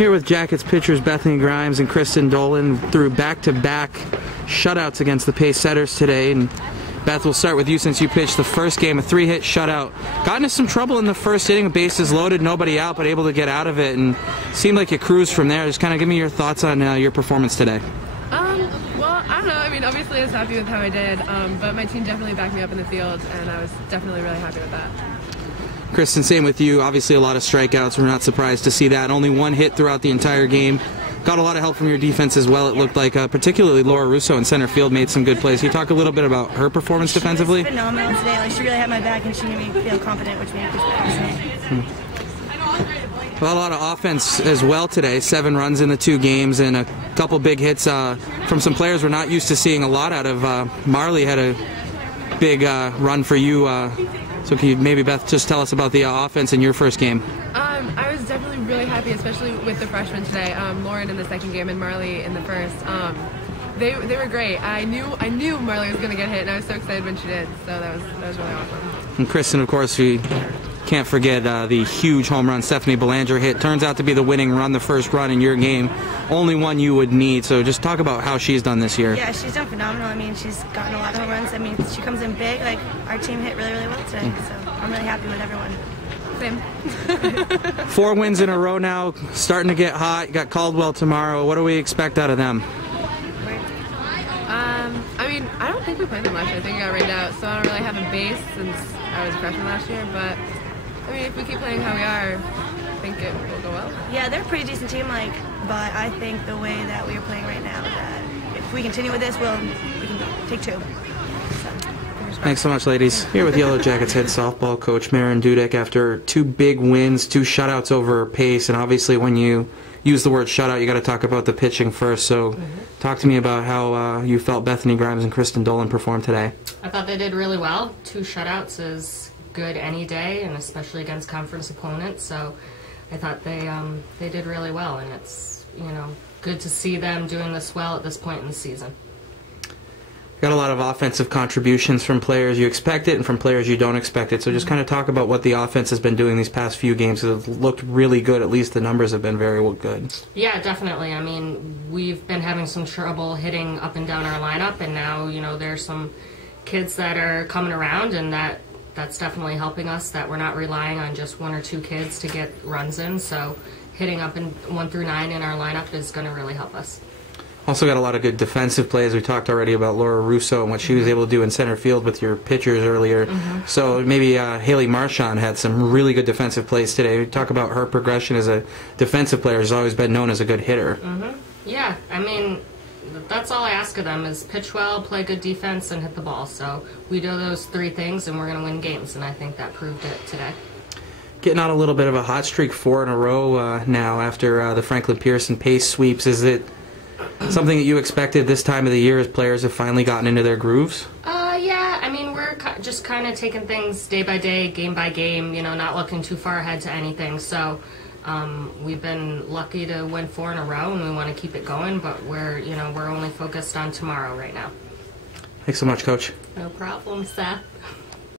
Here with Jackets pitchers Bethany Grimes and Kristen Dolan through back-to-back shutouts against the Pace Setters today. And Beth, we'll start with you since you pitched the first game, a 3-hit shutout. Got into some trouble in the first inning, bases loaded, nobody out, but able to get out of it, and seemed like you cruised from there. Just kind of give me your thoughts on your performance today. Well, I don't know. I mean, obviously I was happy with how I did, but my team definitely backed me up in the field, and I was definitely really happy with that. Kristen, same with you. Obviously a lot of strikeouts. We're not surprised to see that. Only one hit throughout the entire game. Got a lot of help from your defense as well, it looked like. Particularly Laura Russo in center field made some good plays. Can you talk a little bit about her performance defensively? She was phenomenal today. Like, she really had my back and she made me feel confident, which made me feel better. Well, a lot of offense as well today. 7 runs in the 2 games and a couple big hits from some players we're not used to seeing a lot out of. Marley had a big run for you. So can you maybe, Beth, just tell us about the offense in your first game? I was definitely really happy, especially with the freshmen today. Lauren in the second game and Marley in the first. They were great. I knew Marley was going to get hit, and I was so excited when she did. So that was really awesome. And Kristen, of course, we can't forget the huge home run Stephanie Belanger hit. Turns out to be the winning run, the first run in your game. Only one you would need. So just talk about how she's done this year. Yeah, she's done phenomenal. I mean, she's gotten a lot of home runs. I mean, she comes in big. Like, our team hit really, really well today. So I'm really happy with everyone. Same. 4 wins in a row now, starting to get hot. You got Caldwell tomorrow. What do we expect out of them? I mean, I don't think we played them last year. I think I got rained out, so I don't really have a base since I was a freshman last year. But I mean, if we keep playing how we are, I think it will go well. Yeah, they're a pretty decent team, but I think the way that we are playing right now, that if we continue with this, we can take 2. Thanks so much, ladies. Here with Yellow Jackets head softball coach Mairin Dudek after 2 big wins, 2 shutouts over Pace, and obviously when you use the word shutout, you got to talk about the pitching first. So, talk to me about how you felt Bethany Grimes and Kristen Dolan performed today. I thought they did really well. 2 shutouts is good any day, and especially against conference opponents. So, I thought they did really well, and it's good to see them doing this well at this point in the season. Got a lot of offensive contributions from players you expect it and from players you don't expect it. So just kind of talk about what the offense has been doing these past few games. It's looked really good. At least the numbers have been very good. Yeah, definitely. I mean, we've been having some trouble hitting up and down our lineup, and now there's some kids that are coming around, and that's definitely helping us. That we're not relying on just 1 or 2 kids to get runs in. So hitting up in 1 through 9 in our lineup is going to really help us. Also got a lot of good defensive plays. We talked already about Laura Russo and what she was able to do in center field with your pitchers earlier. So maybe Haley Marchand had some really good defensive plays today. We talk about her progression as a defensive player. Has always been known as a good hitter. Yeah, I mean, that's all I ask of them is pitch well, play good defense, and hit the ball. So we do those 3 things, and we're going to win games, and I think that proved it today. Getting on a little bit of a hot streak, 4 in a row now after the Franklin Pearson Pace sweeps. Is it something that you expected this time of the year as players have finally gotten into their grooves? Yeah, I mean, we're just kind of taking things day by day, game by game, not looking too far ahead to anything. So we've been lucky to win 4 in a row, and we want to keep it going, but we're only focused on tomorrow right now. Thanks so much, Coach. No problem, Seth.